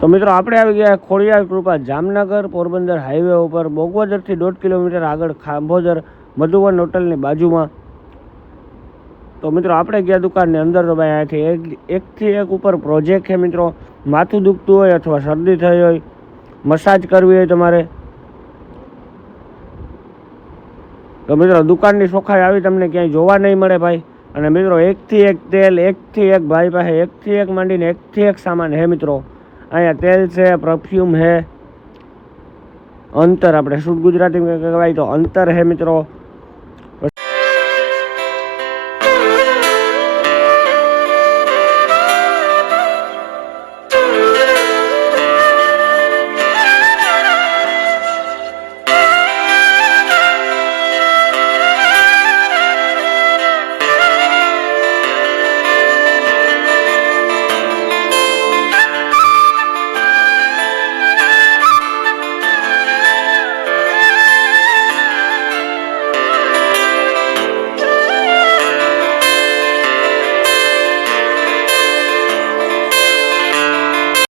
તો મિત્રો આપણે આવી ગયા ખોડિયાર કૃપા જામનગર પોરબંદર હાઈવે ઉપર બોગવદરથી 1.5 કિલોમીટર આગળ ખાંભોદર મધુવન હોટલની બાજુમાં. તો મિત્રો આપણે ગયા દુકાનની અંદર. તો ભાઈ અહીંયાથી એકથી એક ઉપર પ્રોજેક્ટ છે મિત્રો. માથું દુખતું હોય અથવા શરદી થઈ હોય, મસાજ કરવી હોય તમારે, તો મિત્રો દુકાનની ચોખ્ખાઈ આવી તમને ક્યાંય જોવા નહીં મળે ભાઈ. અને મિત્રો એકથી એક તેલ, એકથી એક ભાઈ પાસે એકથી એક માંડીને એકથી એક સામાન હે મિત્રો. અહીંયા તેલ છે, પરફ્યુમ હે, અંતર આપણે શુદ્ધ ગુજરાતીમાં કહેવાય તો અંતર હે મિત્રો.